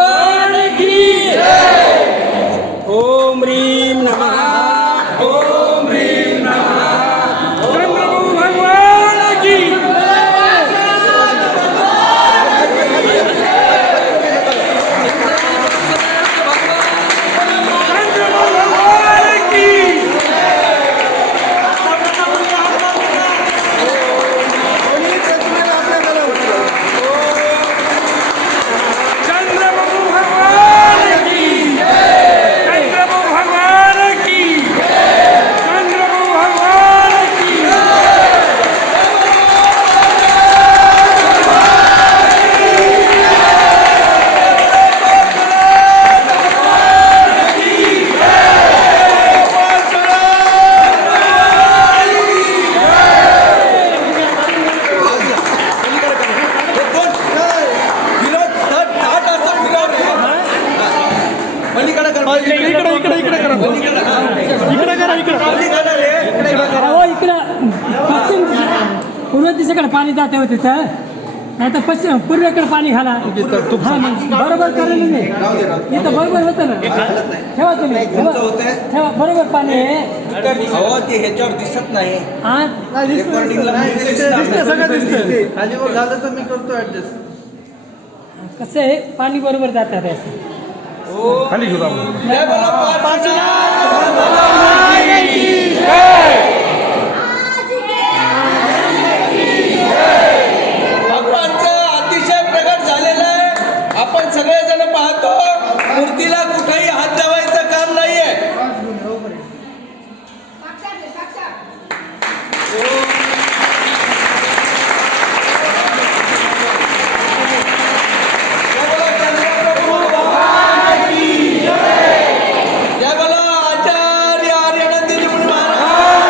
भगवान की ओम रीम नमः। ओम हो इकडं पश्चिम पूर्व दिशेकडे पाणी जाते होते नाही तर पश्चिम पूर्वेकडे पाणी घाला. हा बरोबर करेल मी. इथं बरोबर होतं ना. ठेवा तुम्ही. ठेवा ठेवा बरोबर पाणी आहे. अहो ते ह्याच्यावर दिसत नाही. हा? रेकॉर्डिंगला खाली वर झालं तर मी करतो ऍडजस्ट कसं आहे? पाणी बरोबर जातात याचं जय बोला